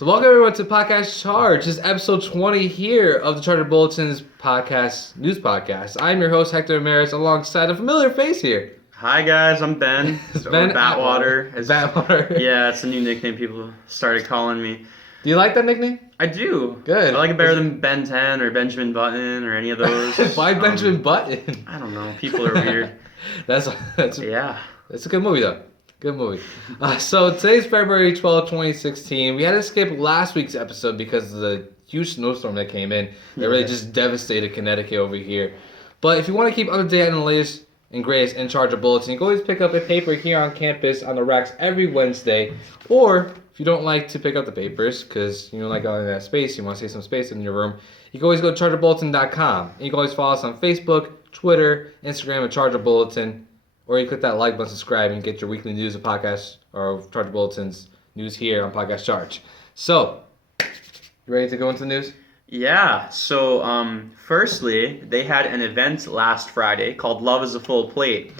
So welcome everyone to Podcast Charge. This is episode 20 here of the Charter Bulletin's podcast, news podcast. I'm your host, Hector Ramirez, alongside a familiar face here. Hi guys, I'm Ben. It's Ben Batwater. Batwater. Yeah, it's a new nickname people started calling me. Do you like that nickname? I do. Good. I like it better than Ben 10 or Benjamin Button or any of those. Why Benjamin Button? I don't know. People are weird. That's Yeah. It's a good movie though. Good movie. So today's February 12, 2016. We had to skip last week's episode because of the huge snowstorm that came in. That really just devastated Connecticut over here. But if you want to keep up to date on the latest and greatest in Charger Bulletin, you can always pick up a paper here on campus on the racks every Wednesday. Or if you don't like to pick up the papers because you don't like all that space, you want to save some space in your room, you can always go to chargerbulletin.com. And you can always follow us on Facebook, Twitter, Instagram at Charger Bulletin. Or you click that like button, subscribe, and get your weekly news of podcasts or Charger Bulletin's news here on Podcast Charge. So, you ready to go into the news? Yeah. So, firstly, they had an event last Friday called Love is a Full Plate.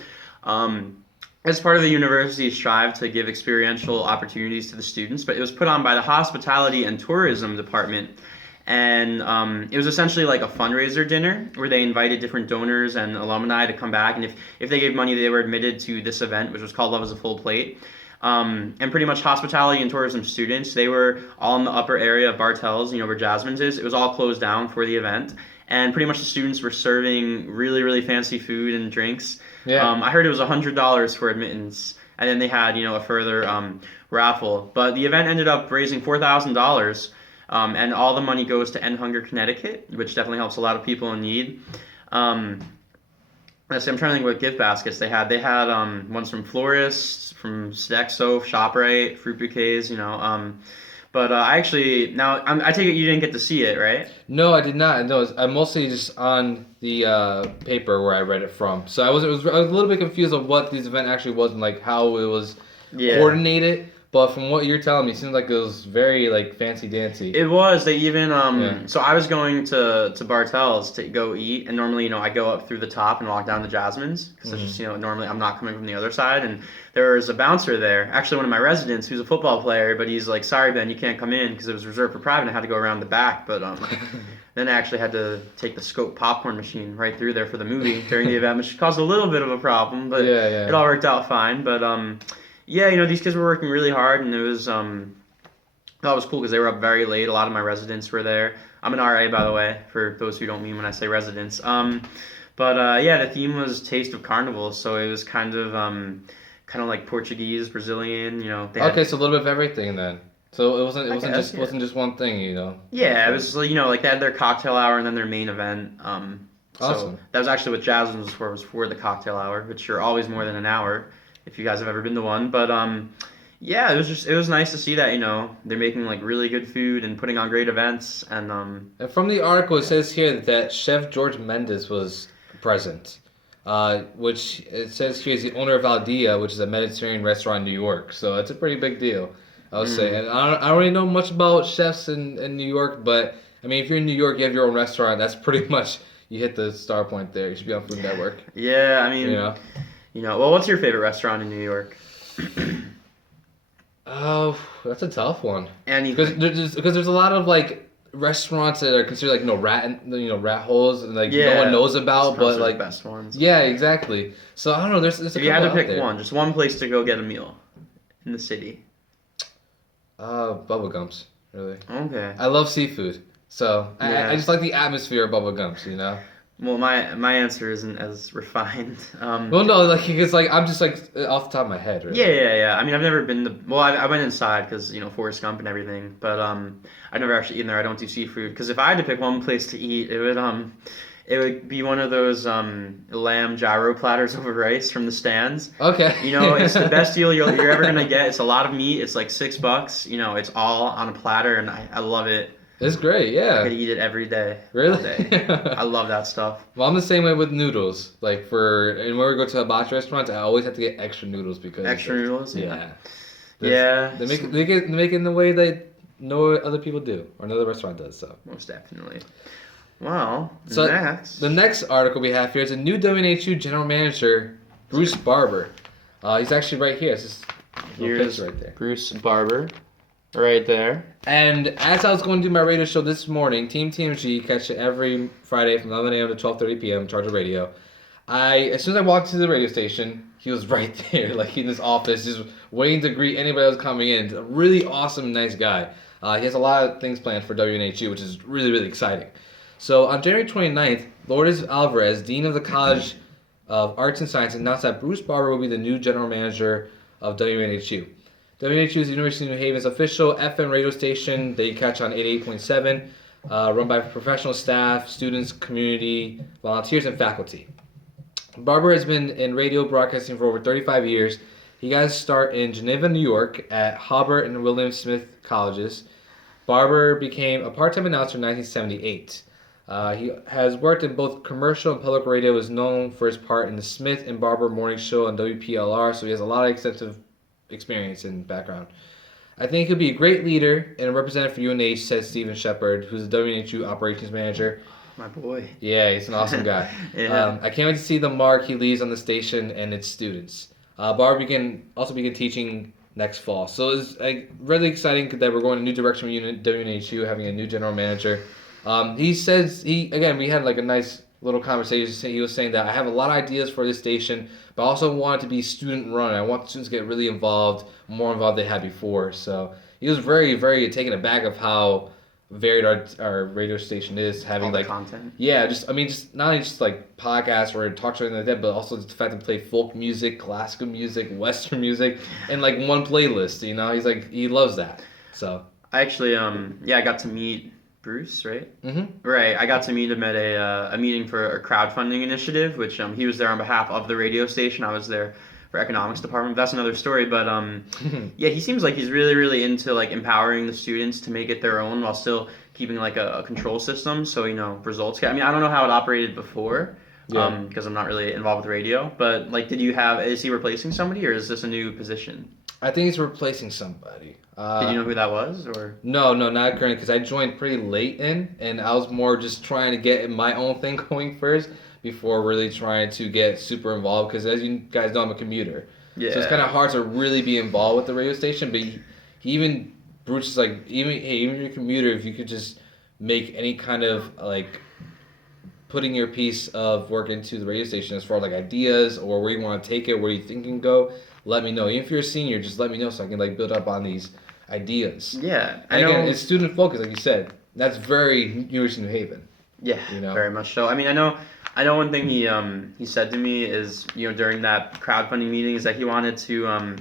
As part of the university's strive to give experiential opportunities to the students, but it was put on by the Hospitality and Tourism Department. And it was essentially like a fundraiser dinner where they invited different donors and alumni to come back. And if they gave money, they were admitted to this event, which was called Love is a Full Plate. And pretty much hospitality and tourism students, they were all in the upper area of Bartels, where Jasmine's is. It was all closed down for the event. And pretty much the students were serving really, really fancy food and drinks. Yeah. I heard it was $100 for admittance. And then they had, a further raffle. But the event ended up raising $4,000. And all the money goes to End Hunger Connecticut, which definitely helps a lot of people in need. I'm trying to think what gift baskets they had. They had ones from florists, from Sodexo, ShopRite, fruit bouquets, But I take it you didn't get to see it, right? No, I did not. No, I'm mostly just on the paper where I read it from. So I was a little bit confused of what this event actually was and like how it was coordinated. But from what you're telling me, it seems like it was very like fancy dancy. It was. They even So I was going to Bartels to go eat, and normally I go up through the top and walk down to Jasmine's because it's just normally I'm not coming from the other side. And there was a bouncer there, actually one of my residents who's a football player, but he's like, "Sorry Ben, you can't come in because it was reserved for private. I had to go around the back." But then I actually had to take the Scope popcorn machine right through there for the movie during the event, which caused a little bit of a problem, but it all worked out fine. But these kids were working really hard, and it was that was cool because they were up very late. A lot of my residents were there. I'm an RA, by the way, for those who don't mean when I say residents. The theme was Taste of Carnival, so it was kind of like Portuguese, Brazilian. Okay, so a little bit of everything then. So it wasn't just one thing, Yeah, it was like they had their cocktail hour and then their main event. Awesome. So that was actually what Jasmine was for. Was for the cocktail hour, which are always more than an hour. If you guys have ever been to one, but it was nice to see that they're making like really good food and putting on great events and from the article it says here that Chef George Mendes was present, which it says here is the owner of Aldea, which is a Mediterranean restaurant in New York. So that's a pretty big deal, I would say. And I don't really know much about chefs in New York, but I mean if you're in New York, you have your own restaurant. That's pretty much you hit the star point there. You should be on Food Network. Yeah, I mean. Well, what's your favorite restaurant in New York? Oh, that's a tough one. Anything. Because there's a lot of like restaurants that are considered like rat holes and like no one knows about, but like the best ones. Yeah, exactly. So I don't know. There's if you had to pick one, just one place to go get a meal in the city. Bubba Gumps, really. Okay. I love seafood, so I just like the atmosphere of Bubba Gumps, Well, my answer isn't as refined. Well, no, like because like I'm just like off the top of my head. Really. Yeah. I mean, I've never been to. Well, I went inside because Forrest Gump and everything, but I've never actually eaten there. I don't do seafood because if I had to pick one place to eat, it would be one of those lamb gyro platters over rice from the stands. Okay. It's the best deal you're ever gonna get. It's a lot of meat. It's like $6. It's all on a platter, and I love it. It's great, yeah. I could eat it every day. Really? All day. I love that stuff. Well, I'm the same way with noodles. Like when we go to hibachi restaurants, I always have to get extra noodles because extra noodles. Yeah. They make it in the way they know other people do or another restaurant does. So most definitely. Well, the next article we have here is a new WNHU general manager, Bruce Barber. He's actually right here. It's just here's right there. Bruce Barber. Right there. And as I was going to do my radio show this morning, Team TMG, catch it every Friday from 11 a.m. to 12:30 p.m. Charger Radio. As soon as I walked to the radio station, he was right there, like in his office, just waiting to greet anybody that was coming in. A really awesome, nice guy. He has a lot of things planned for WNHU, which is really, really exciting. So on January 29th, Lourdes Alvarez, Dean of the College of Arts and Science, announced that Bruce Barber will be the new general manager of WNHU. WNHU is the University of New Haven's official FM radio station that you catch on 88.7, run by professional staff, students, community, volunteers, and faculty. Barber has been in radio broadcasting for over 35 years. He got his start in Geneva, New York at Hobart and William Smith Colleges. Barber became a part-time announcer in 1978. He has worked in both commercial and public radio, is known for his part in the Smith and Barber morning show on WPLR, so he has a lot of extensive experience and background. I think he'll be a great leader and a representative for UNH, says Stephen Shepard, who's the WNHU operations manager. My boy. Yeah, he's an awesome guy. Yeah. I can't wait to see the mark he leaves on the station and its students. Barber also begin teaching next fall. So it's really exciting that we're going a new direction with WNHU, having a new general manager. He says, we had like a nice little conversation. He was saying that I have a lot of ideas for this station, but I also want it to be student run. I want students to get really involved, more involved than they had before. So he was very, very taken aback of how varied our radio station is, having all the like content. Yeah, just not only just like podcasts or talk shows like that, but also the fact that we play folk music, classical music, Western music, and like one playlist. He's like, he loves that. So I actually I got to meet Bruce, right? Mm-hmm. Right. I got to meet him at a meeting for a crowdfunding initiative, which he was there on behalf of the radio station. I was there for economics department. That's another story. But yeah, he seems like he's really, really into like empowering the students to make it their own while still keeping like a control system. So results. I mean, I don't know how it operated before. Yeah. Because I'm not really involved with radio. But like, is he replacing somebody or is this a new position? I think he's replacing somebody. Did you know who that was, or? No, not currently, because I joined pretty late and I was more just trying to get my own thing going first before really trying to get super involved. Because as you guys know, I'm a commuter, Yeah. so it's kind of hard to really be involved with the radio station. But Bruce is like, even your commuter, if you could just make any kind of like putting your piece of work into the radio station as far as like ideas or where you want to take it, where you think it can go, let me know. Even if you're a senior, just let me know so I can like build up on these ideas. Yeah, and again, it's student focused, like you said. That's very University of New Haven. Yeah, very much so. I mean, I know one thing he said to me is, during that crowdfunding meeting is that he wanted to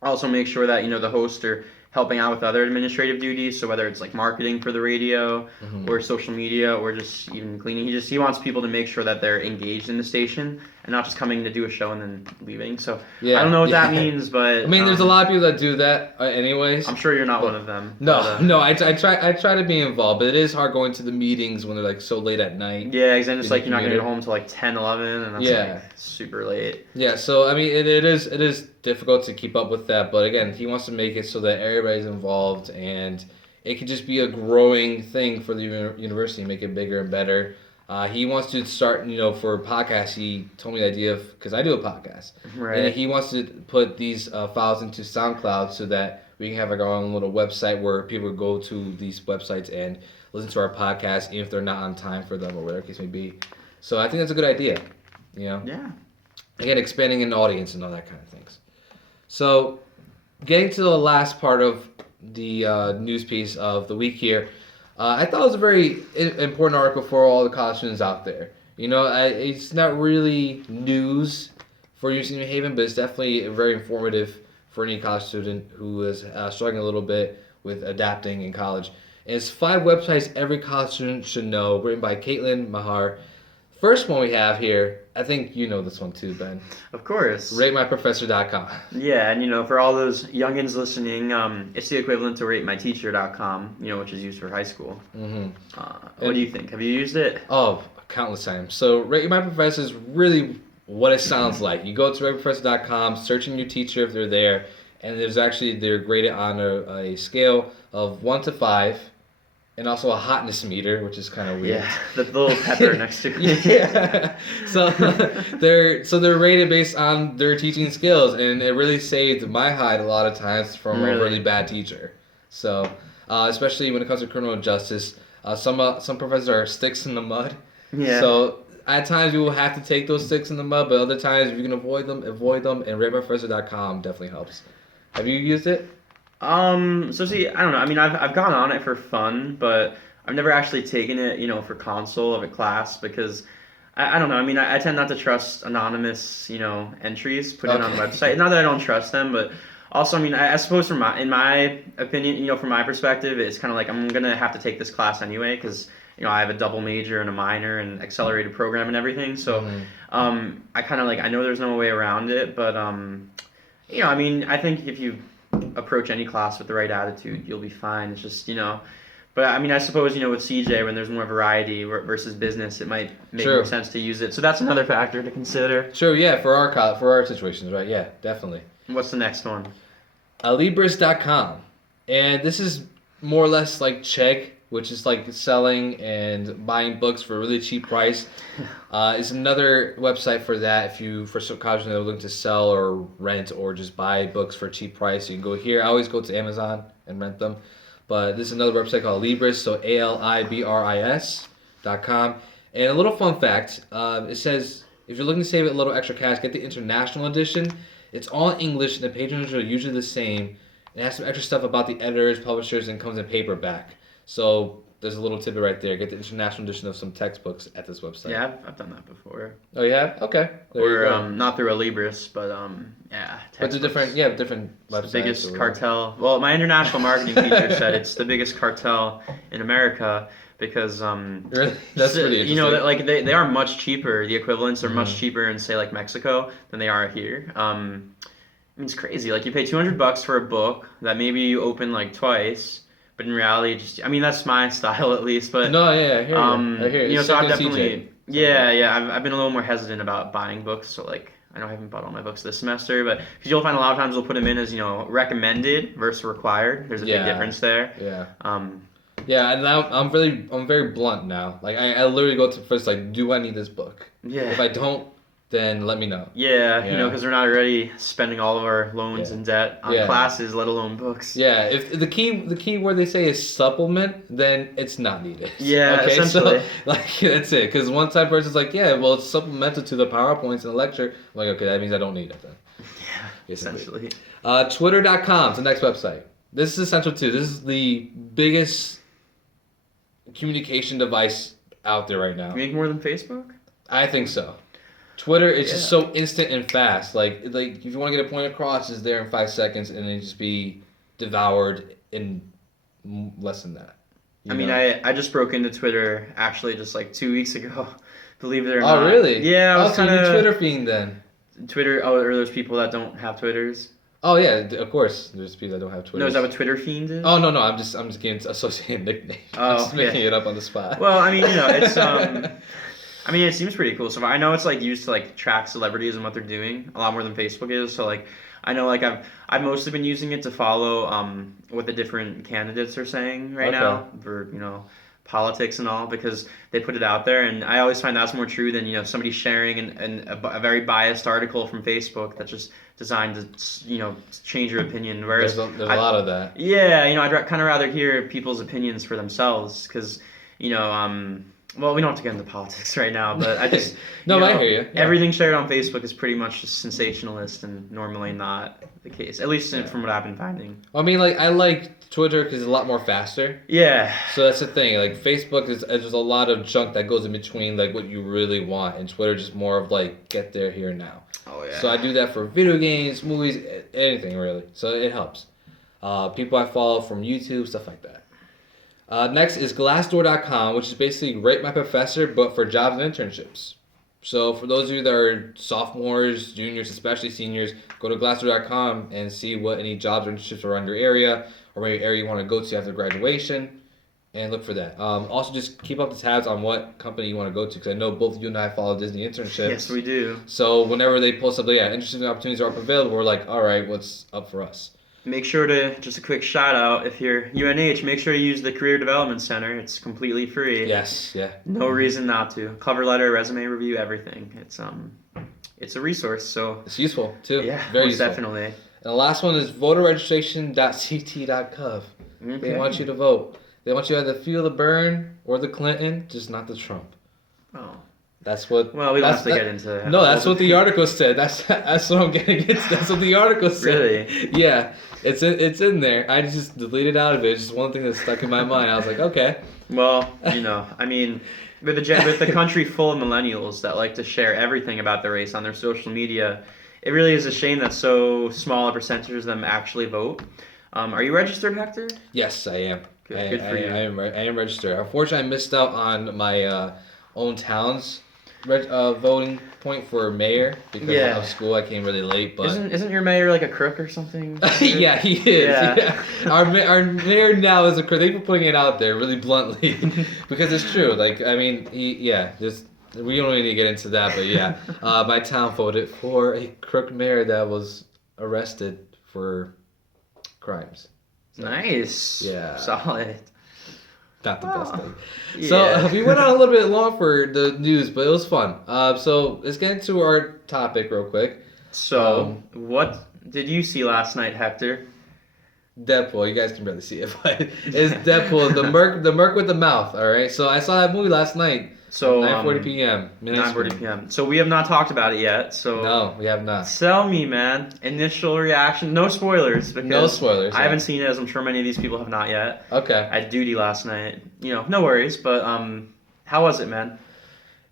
also make sure that, the hosts are helping out with other administrative duties. So whether it's like marketing for the radio or social media or just even cleaning, he wants people to make sure that they're engaged in the station and not just coming to do a show and then leaving. So I don't know what that means, but I mean, there's a lot of people that do that, anyways. I'm sure you're not one of them. No, I try to be involved, but it is hard going to the meetings when they're like so late at night. Yeah, and it's like you're not gonna get home till like 10, 11, and that's like super late. Yeah, so I mean, it is difficult to keep up with that, but again, he wants to make it so that everybody's involved and it can just be a growing thing for the university, make it bigger and better. He wants to start, for podcasts. He told me the idea of, because I do a podcast, right? And he wants to put these files into SoundCloud so that we can have like our own little website where people go to these websites and listen to our podcast, even if they're not on time for them or whatever the case may be. So I think that's a good idea. Yeah. Again, expanding an audience and all that kind of things. So, getting to the last part of the news piece of the week here. I thought it was a very important article for all the college students out there. It's not really news for UC New Haven, but it's definitely very informative for any college student who is struggling a little bit with adapting in college. And it's 5 websites every college student should know, written by Caitlin Mahar. First one we have here, I think you know this one too, Ben. Of course. RateMyProfessor.com. Yeah, and for all those youngins listening, it's the equivalent to RateMyTeacher.com, which is used for high school. Mm-hmm. What do you think? Have you used it? Oh, countless times. So Rate My Professor is really what it sounds like. You go to RateMyProfessor.com, searching your teacher if they're there, and they're graded on a scale of 1 to 5. And also a hotness meter, which is kind of weird. Yeah, the little pepper next to it. Yeah. So they're rated based on their teaching skills, and it really saved my hide a lot of times from a really bad teacher. So, especially when it comes to criminal justice, some professors are sticks in the mud. Yeah. So at times you will have to take those sticks in the mud, but other times if you can avoid them, avoid them. And rateMyProfessor.com definitely helps. Have you used it? So see, I don't know. I mean, I've gone on it for fun, but I've never actually taken it, for console of a class because I don't know. I mean, I tend not to trust anonymous, entries put in on the Okay. website. Not that I don't trust them, but also, I mean, I suppose in my opinion, from my perspective, it's kind of like I'm gonna have to take this class anyway because I have a double major and a minor and accelerated program and everything. So, Mhm. I kind of like I know there's no way around it, but I mean, I think if you approach any class with the right attitude, you'll be fine. It's just, but I mean, I suppose, with CJ, when there's more variety versus business, it might make more True. sense to use it. So that's another factor to consider. Sure, yeah, for our situations, right? Yeah, definitely. What's the next one? Libris.com. And this is more or less like Chegg, which is like selling and buying books for a really cheap price. It's another website for that. If you, for some college, that are looking to sell or rent or just buy books for a cheap price, you can go here. I always go to Amazon and rent them. But this is another website called Libris, so ALIBRIS.com. And a little fun fact, it says if you're looking to save a little extra cash, get the international edition. It's all in English, and the pages are usually the same. It has some extra stuff about the editors, publishers, and comes in paperback. So there's a little tidbit right there. Get the international edition of some textbooks at this website. Yeah, I've done that before. Oh, yeah? Okay. There you go. Not through a Libris, but yeah. But the different websites. It's the biggest cartel. Well, my international marketing teacher said it's the biggest cartel in America because Really? That's pretty interesting. that like they are much cheaper. The equivalents are much cheaper in say like Mexico than they are here. I mean, it's crazy. Like you pay $200 for a book that maybe you open like twice. But in reality, I mean, that's my style at least. But no, yeah, I hear you. I hear you. So I've definitely, yeah. I've been a little more hesitant about buying books. So like, I know I haven't bought all my books this semester, but because you'll find a lot of times they'll put them in as recommended versus required. There's a big difference there. Yeah. Yeah, and now I'm very blunt now. Like I literally go to first like, do I need this book? Yeah. If I don't, then let me know. Yeah, because we're not already spending all of our loans and debt on classes, let alone books. Yeah, if the key word they say is supplement, then it's not needed. Yeah, okay, essentially. So like that's it. Because one type person's like, yeah, well, it's supplemental to the PowerPoints in the lecture. I'm like, okay, that means I don't need it then. Yeah, essentially. Twitter.com is the next website. This is essential too. This is the biggest communication device out there right now. You make more than Facebook? I think so. Twitter is just so instant and fast. Like if you want to get a point across, it's there in 5 seconds, and then just be devoured in less than that. I mean, I just broke into Twitter actually just like 2 weeks ago. Believe it or not. Oh really? Yeah, I was so kind you're of Twitter fiend then. Twitter. Oh, or those people that don't have Twitters. Oh yeah, of course. There's people that don't have Twitter. No, is that what Twitter fiend is? Oh no, I'm just getting associated nickname. I'm just making it up on the spot. Well, I mean, it's I mean, it seems pretty cool. So I know it's like used to like track celebrities and what they're doing a lot more than Facebook is. So like I know like I've mostly been using it to follow what the different candidates are saying right now for politics and all because they put it out there and I always find that's more true than somebody sharing a very biased article from Facebook that's just designed to change your opinion. Whereas there's a lot of that. Yeah, I'd kind of rather hear people's opinions for themselves because well, we don't have to get into politics right now, but I just no, I hear you. Yeah. Everything shared on Facebook is pretty much just sensationalist and normally not the case, at least from what I've been finding. I mean, like I like Twitter because it's a lot more faster. Yeah. So that's the thing. Like Facebook is there's a lot of junk that goes in between like what you really want, and Twitter just more of like get there here now. Oh yeah. So I do that for video games, movies, anything really. So it helps. People I follow from YouTube, stuff like that. Next is Glassdoor.com, which is basically Rate My Professor, but for jobs and internships. So for those of you that are sophomores, juniors, especially seniors, go to Glassdoor.com and see what any jobs or internships are around your area or maybe area you want to go to after graduation, and look for that. Also, just keep up the tabs on what company you want to go to, because I know both you and I follow Disney internships. Yes, we do. So whenever they post something, interesting opportunities are up available, we're like, all right, what's up for us? Make sure to, just a quick shout out, if you're UNH, make sure you use the Career Development Center. It's completely free. Yes, yeah. No reason not to. Cover letter, resume review, everything. It's a resource, so. It's useful, too. Yeah, very most useful. Definitely. And the last one is voterregistration.ct.gov. Okay. They want you to vote. They want you to either feel the burn or the Clinton, just not the Trump. Oh. That's what. Well, we don't have to get into that. No, that's what the article said. That's what I'm getting into. That's what the article said. Really? Yeah, it's in there. I just deleted out of it. It's just one thing that stuck in my mind. I was like, okay. Well, I mean, with the country full of millennials that like to share everything about the race on their social media, it really is a shame that so small a percentage of them actually vote. Are you registered, Hector? Yes, I am. Good for you. I am registered. Unfortunately, I missed out on my own town's voting point for mayor because of school. I came really late, but isn't your mayor like a crook or something? yeah, he is. Yeah. Our mayor now is a crook. They've been putting it out there really bluntly because it's true. Like, I mean, we don't need to get into that, but yeah, my town voted for a crook mayor that was arrested for crimes. So, nice. Yeah. Solid. Not the best thing. Yeah. So we went on a little bit long for the news, but it was fun. So let's get into our topic real quick. So what did you see last night, Hector? Deadpool. You guys can barely see it, but it's Deadpool, the merc with the mouth. All right. So I saw that movie last night. So 9:40 p.m. 9:40 p.m. So we have not talked about it yet. So no, we have not. Tell me, man. Initial reaction. No spoilers. Because no spoilers. I haven't seen it, as I'm sure many of these people have not yet. Okay. I had duty last night. No worries. But how was it, man?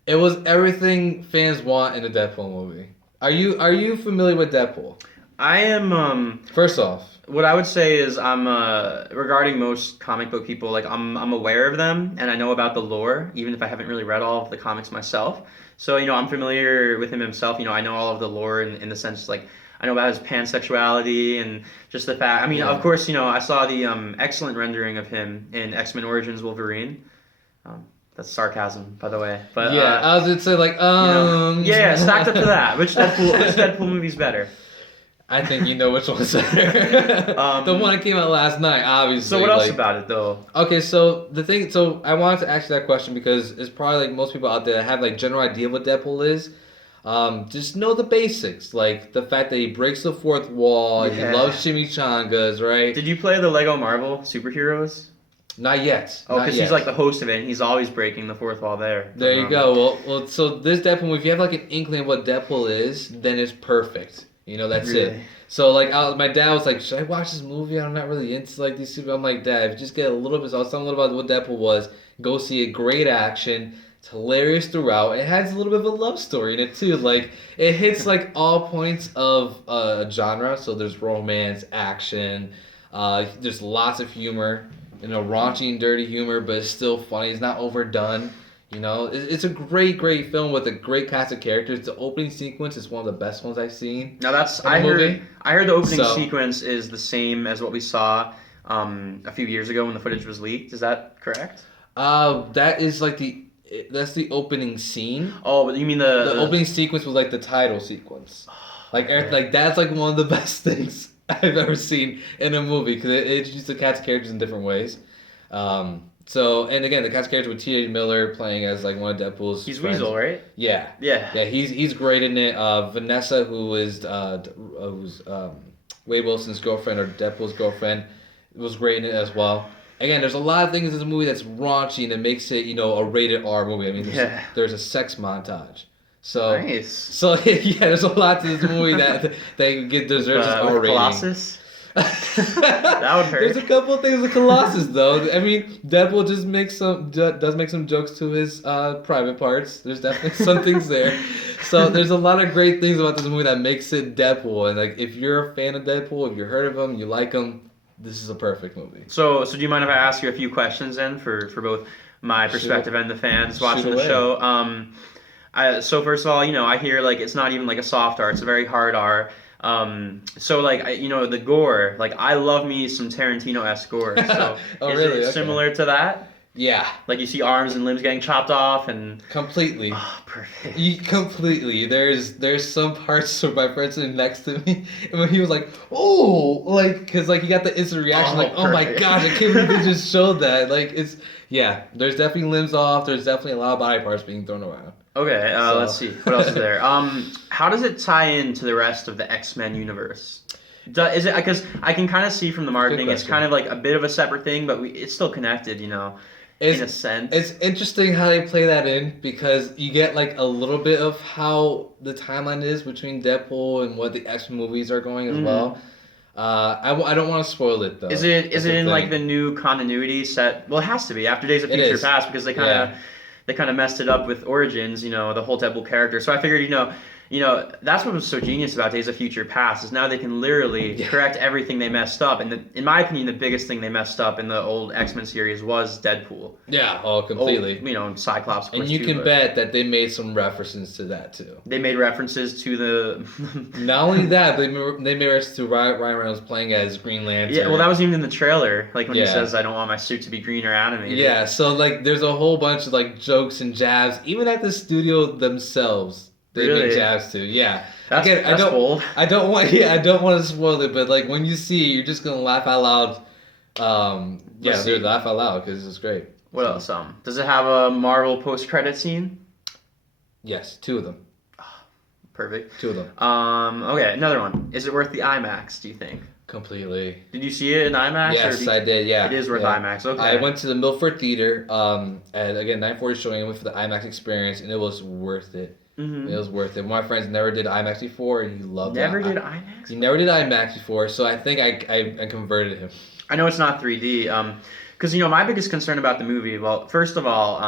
It was everything fans want in a Deadpool movie. Are you familiar with Deadpool? I am. First off. What I would say is I'm regarding most comic book people, like I'm aware of them and I know about the lore, even if I haven't really read all of the comics myself. So I'm familiar with him himself. I know all of the lore in the sense like I know about his pansexuality and just the fact. I mean, of course, I saw the excellent rendering of him in X-Men Origins Wolverine. That's sarcasm, by the way. But yeah, I was gonna say like yeah, stacked up to that. Which Deadpool movie's better? I think you know which one's better. The one that came out last night, obviously. So what else about it, though? Okay, so I wanted to ask you that question because it's probably like most people out there that have like general idea what Deadpool is. Just know the basics, like the fact that he breaks the fourth wall, he loves chimichangas, right? Did you play the Lego Marvel Superheroes? Not yet. Oh, because he's like the host of it, and he's always breaking the fourth wall there. There you go. Well, so this Deadpool, if you have like an inkling of what Deadpool is, then it's perfect. That's really? It. So like, my dad was like, "Should I watch this movie? I'm not really into like these super." I'm like, "Dad, if you just get a little bit, I'll tell you a little about what Deadpool was. Go see it. Great action. It's hilarious throughout. It has a little bit of a love story in it too. Like it hits like all points of a genre. So there's romance, action. There's lots of humor. Raunchy and dirty humor, but it's still funny. It's not overdone. It's a great film with a great cast of characters. The opening sequence is one of the best ones I've seen. Now I heard the opening sequence is the same as what we saw a few years ago when the footage was leaked. Is that correct? That is like that's the opening scene. Oh, but you mean the opening sequence was like the title sequence. Like that's like one of the best things I've ever seen in a movie because it introduced the cast of characters in different ways. So, and again, the cast of characters with T.J. Miller playing as like one of Deadpool's He's friends. Weasel, right? Yeah. Yeah. Yeah, he's great in it. Vanessa, who's Wade Wilson's girlfriend or Deadpool's girlfriend, was great in it as well. Again, there's a lot of things in this movie that's raunchy and it makes it, a rated R movie. I mean, there's a sex montage. So, nice. So yeah, there's a lot to this movie that deserves its R rating. Colossus? That would hurt. There's a couple of things with Colossus though. I mean, Deadpool just does make some jokes to his private parts. There's definitely some things there. So there's a lot of great things about this movie that makes it Deadpool. And like, if you're a fan of Deadpool, if you've heard of him, you like him, this is a perfect movie. So do you mind if I ask you a few questions then for both my perspective and the fans watching the show? So first of all, I hear like it's not even like a soft R; it's a very hard R. So like the gore, like I love me some Tarantino-esque gore. So is it similar to that? Yeah. Like you see arms and limbs getting chopped off and completely. Oh, perfect. Completely. There's some parts where my friend sitting next to me, and when he was like, "Oh," like, because like he got the instant reaction, like, "Oh my gosh, I can't believe they just showed that." Like there's definitely limbs off. There's definitely a lot of body parts being thrown around. Okay, let's see. What else is there? How does it tie into the rest of the X-Men universe? Is it because I can kind of see from the marketing, it's question. kind of like a bit of a separate thing, but it's still connected, in a sense. It's interesting how they play that in because you get like a little bit of how the timeline is between Deadpool and what the X-Men movies are going as well. I don't want to spoil it though. Is it That's is it the in like thing. the new continuity set? Well, it has to be after Days of It Future is. Past because Yeah. they kind of messed it up with Origins, the whole Deadpool character. So I figured, that's what was so genius about Days of Future Past is now they can literally Yeah. correct everything they messed up. And in my opinion, the biggest thing they messed up in the old X-Men series was Deadpool. Yeah. Oh, completely. Cyclops. Of course, And you too, can but bet that they made some references to that too. they made references to the. Not only that, they made references to Ryan Reynolds playing as Green Lantern. Yeah, well, that was even in the trailer, like when he Yeah. says, "I don't want my suit to be green or animated." Yeah, so like there's a whole bunch of like jokes and jabs, even at the studio themselves. They Really? make jabs too. Yeah. That's I bold. don't want I don't want to spoil it, but like when you see it, you're just gonna laugh out loud. Yeah, Let's see. dude, laugh out loud because it's great. What So, else? Does it have a Marvel post-credit scene? Yes, two of them. Perfect. Two of them. Okay, another one. Is it worth the IMAX? Do you think? Completely. Did you see it in IMAX? Yes, I did. Yeah, It is worth yeah. IMAX. Okay. I went to the Milford Theater. And again, 9:40 showing. I went for the IMAX experience, and it was worth it. Mhm. It was worth it. One of my friends never did IMAX before, and he loved Never it. did IMAX. He never did IMAX before, so I think I converted him. I know it's not 3D. Because my biggest concern about the movie. Well, first of all,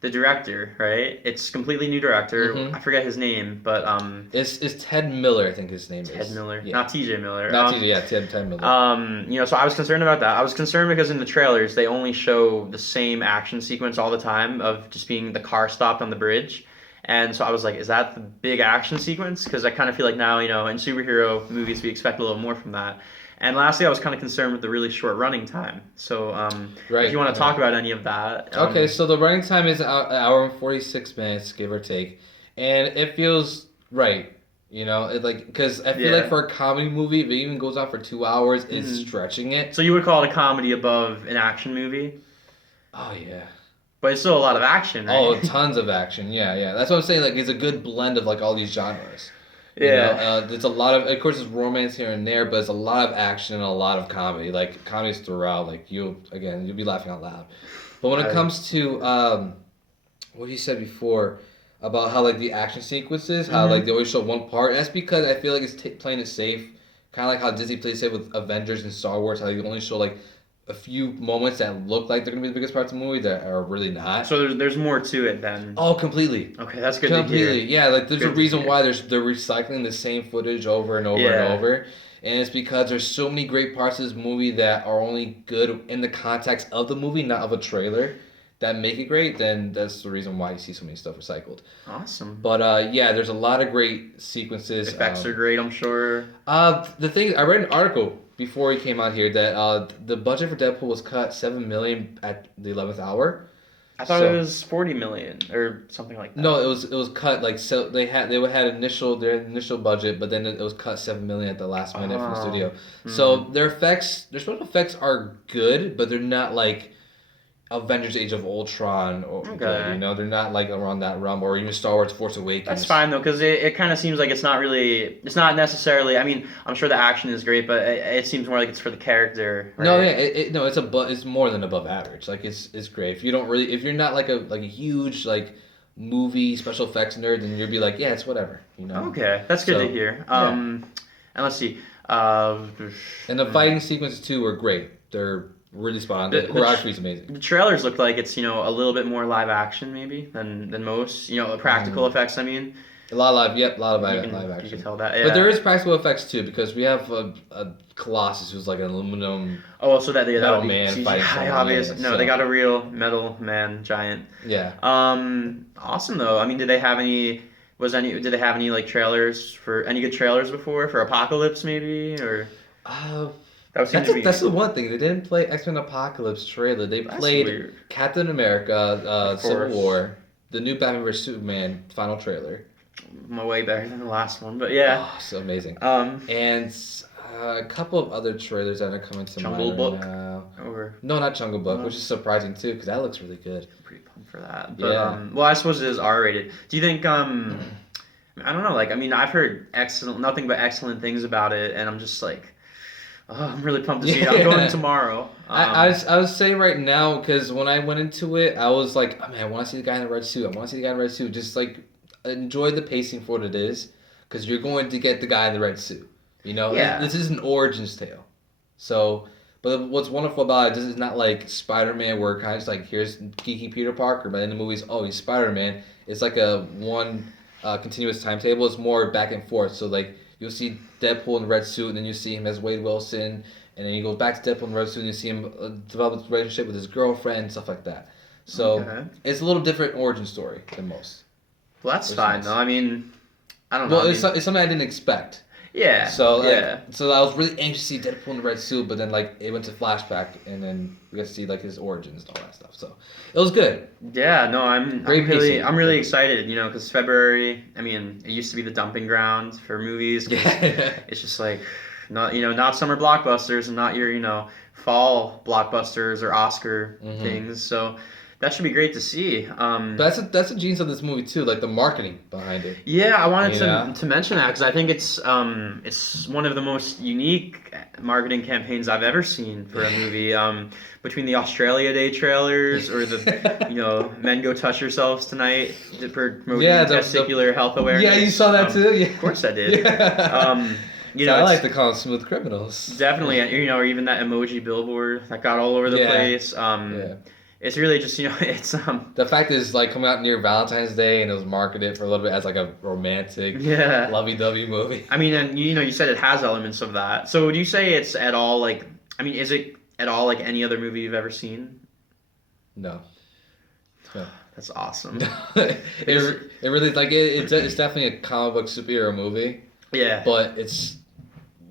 the director, right? It's completely new director. Mhm. I forget his name, but It's Ted Miller, I think his name is. Ted Miller, Yeah. not T.J. Miller. Not TJ, yeah, Ted Miller. So I was concerned about that. I was concerned because in the trailers they only show the same action sequence all the time of just being the car stopped on the bridge. And so I was like, is that the big action sequence? Because I kind of feel like now, in superhero movies, we expect a little more from that. And lastly, I was kind of concerned with the really short running time. So Right, if you want to right. talk about any of that. Okay, so the running time is an hour and 46 minutes, give or take. And it feels right. Because I feel Yeah. like for a comedy movie, if it even goes on for 2 hours, it's Mhm. stretching it. So you would call it a comedy above an action movie? Oh, yeah. But it's still a lot of action, right? Oh, tons of action. Yeah, yeah. That's what I'm saying. Like, it's a good blend of like all these genres. Yeah. There's a lot of course, there's romance here and there, but it's a lot of action and a lot of comedy. Like comedies throughout. Like you'll be laughing out loud. But when it Right. comes to what you said before about how like the action sequences, how like they always show one part. That's because I feel like it's playing it safe. Kind of like how Disney plays safe with Avengers and Star Wars. How they only show like a few moments that look like they're gonna be the biggest parts of the movie that are really not. So there's more to it than. Oh, completely. Okay, that's good Completely, to hear. yeah. Like there's Good a to reason hear. why they're recycling the same footage over and over Yeah. and over, and it's because there's so many great parts of this movie that are only good in the context of the movie, not of a trailer, that make it great. Then that's the reason why you see so many stuff recycled. Awesome. But yeah, there's a lot of great sequences. Effects are great, I'm sure. The thing I read an article before he came out here that the budget for Deadpool was cut $7 million at the 11th hour. I thought So- it was 40 million or something like that. No, it was cut like so they had their initial budget, but then it was cut $7 million at the last minute from the Oh. studio. So their special effects are good, but they're not like Avengers: Age of Ultron or Okay. good, they're not like around that realm, or even Star Wars: Force Awakens. That's fine though, because it kind of seems like it's not necessarily. I mean, I'm sure the action is great, but it seems more like it's for the character. Right? No, yeah, it's more than above average. Like it's great. If you're not like a huge like movie special effects nerd, then you'll be like, yeah, it's whatever. Okay, that's good So, to hear. yeah. And let's see. And the fighting sequences too were great. They're really spot on. The The- choreography is amazing. The trailers look like it's a little bit more live action maybe than most. Practical effects. I mean, A lot of live you action. can tell that. Yeah. But there is practical effects too, because we have a Colossus who's like an aluminum. Oh, so that Metal would be man CGI, fighting someone, obvious. yeah, No, so- they got a real metal man giant. Yeah. Awesome though. I mean, did they have any? Did they have any like trailers for any good trailers before for Apocalypse maybe or? That would seem to be. That's the one thing. They didn't play X-Men Apocalypse trailer. They That's played weird. Captain America, Of Civil course. War, the new Batman vs Superman final trailer. Way better than the last one, but yeah. Oh, so amazing. Um, And a couple of other trailers that are coming to Jungle mind Book? right now. or No, not Jungle Book, No. which is surprising too, because that looks really good. pretty pumped for that. But Yeah. well, I suppose it is R-rated. Do you think I don't know. Like, I mean, I've heard nothing but excellent things about it, and I'm just like, oh, I'm really pumped to see it. I'm going tomorrow. I would say right now, because when I went into it, I was like, oh, man, I want to see the guy in the red suit. I want to see the guy in the red suit. Just like enjoy the pacing for what it is, because you're going to get the guy in the red suit. You know, Yeah. this is an origins tale. So, but what's wonderful about it, this is not like Spider-Man, where kind of just like here's geeky Peter Parker, but in the movies, oh, he's Spider-Man. It's like a one continuous timetable. It's more back and forth. So like you'll see Deadpool in the red suit, and then you see him as Wade Wilson. And then he goes back to Deadpool in the red suit, and you see him develop a relationship with his girlfriend and stuff like that. So it's a little different origin story than most. Well, that's fine though. I mean, I don't know. Well, I it's something I didn't expect. Yeah. So yeah. So I was really anxious to see Deadpool in the red suit, but then like it went to flashback, and then we got to see like his origins and all that stuff. So it was good. Yeah. No, I'm Great pacing. really excited. You know, because February. I mean, it used to be the dumping ground for movies. 'Cause it's just like, not summer blockbusters and not your fall blockbusters or Oscar things. So that should be great to see. But that's the genius of this movie too, like the marketing behind it. Yeah, I wanted to mention that because I think it's one of the most unique marketing campaigns I've ever seen for a movie. Between the Australia Day trailers or the men go touch yourselves tonight promoting testicular health awareness. Yeah, you saw that too. Yeah, of course I did. Yeah. I like to call them smooth criminals. Definitely, or even that emoji billboard that got all over the place. It's really just it's The fact is like coming out near Valentine's Day and it was marketed for a little bit as like a romantic lovey-dovey movie. I mean, and you said it has elements of that. So would you say it's at all like? I mean, is it at all like any other movie you've ever seen? No. That's awesome. it really like it's definitely a comic book superhero movie. Yeah. But it's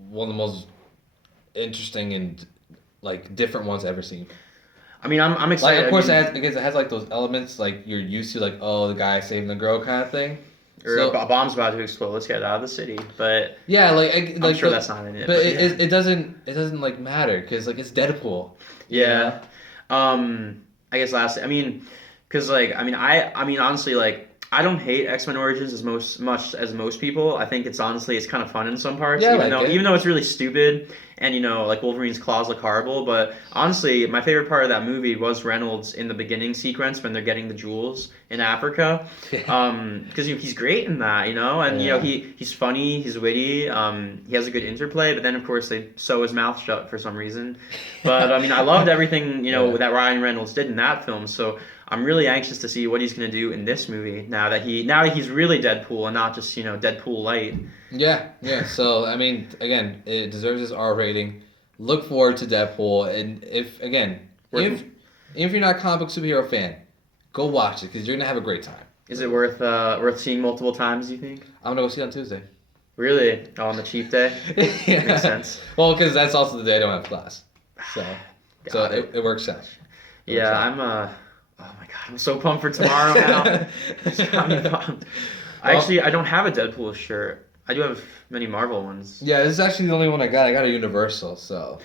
one of the most interesting and like different ones I've ever seen. I mean, I'm excited. Like, of course, it has like those elements like you're used to, like, oh, the guy saving the girl kind of thing. Or a bomb's about to explode. Let's get out of the city. But yeah, I'm sure that's not in it. But it doesn't like matter because like it's Deadpool. Yeah. I guess lastly, I mean, because like I mean honestly like. I don't hate X-Men Origins as much as most people. I think it's kind of fun in some parts, even though it's really stupid and like Wolverine's claws look horrible. But honestly, my favorite part of that movie was Reynolds in the beginning sequence when they're getting the jewels in Africa, because he's great in that, and he's funny, he's witty, he has a good interplay. But then of course they sew his mouth shut for some reason. But I mean, I loved everything that Ryan Reynolds did in that film. So. I'm really anxious to see what he's going to do in this movie now that he's really Deadpool and not just Deadpool light. Yeah. So I mean, again, it deserves its R rating. Look forward to Deadpool, and if you're not a comic book superhero fan, go watch it because you're gonna have a great time. Is it worth seeing multiple times? Do you think? I'm gonna go see it on Tuesday. Really? Oh, on the cheap day? Yeah. Makes sense. Well, because that's also the day I don't have class, so it works out. Yeah, oh my god, I'm so pumped for tomorrow now. I'm pumped. I don't have a Deadpool shirt. I do have many Marvel ones. Yeah, this is actually the only one I got. I got a Universal, so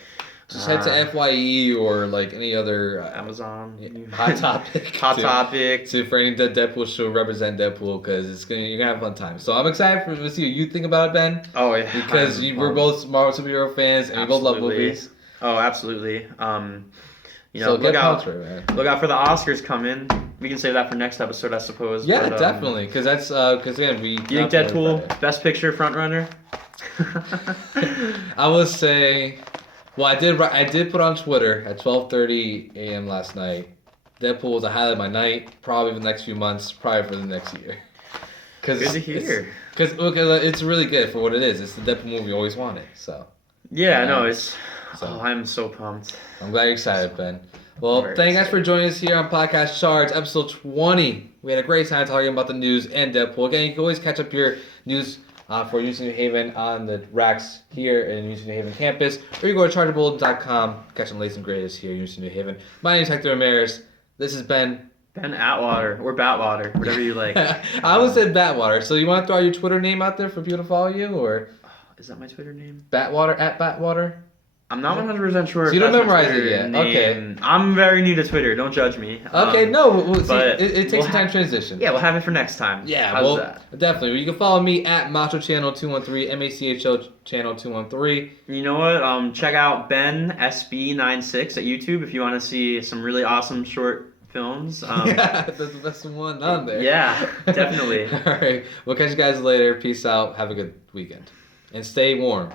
just head to FYE or like any other Amazon, Hot Topic. So for any Deadpool show, represent Deadpool because you're gonna have a fun time. So I'm excited to see what you think about it, Ben. Oh yeah, because we're both Marvel superhero fans and we both love movies. Oh, absolutely. So look out for the Oscars coming. We can save that for next episode, I suppose. Yeah, but, definitely, because that's because again we. You think Deadpool Best Picture front runner? I would say, well, I did put on Twitter at 12:30 a.m. last night. Deadpool was a highlight of my night, probably for the next few months, probably for the next year. Good to hear. Because it's really good for what it is. It's the Deadpool movie you always wanted. So. Yeah, no, it's. So, I'm so pumped. I'm glad you're excited, Ben. Well, thank you guys for joining us here on Podcast Charts, episode 20. We had a great time talking about the news and Deadpool. Again, you can always catch up your news for University of New Haven on the racks here in University of New Haven campus, or you go to charterbulletin.com, catch some latest and greatest here at University of New Haven. My name is Hector Ramirez. This is Ben. Ben Atwater, or Batwater, whatever you like. I always said Batwater, so you want to throw your Twitter name out there for people to follow you, or? Is that my Twitter name? Batwater, at Batwater? I'm not 100% sure. So you don't memorize it yet. Name. Okay. I'm very new to Twitter. Don't judge me. Okay, no, but it takes some time to transition. Yeah, we'll have it for next time. Yeah, How's that? Definitely. You can follow me at Macho Channel 213, MACHO Channel 213. You know what? Check out Ben SB96 at YouTube if you want to see some really awesome short films. Yeah, that's the best one on there. Yeah, definitely. All right, we'll catch you guys later. Peace out. Have a good weekend, and stay warm.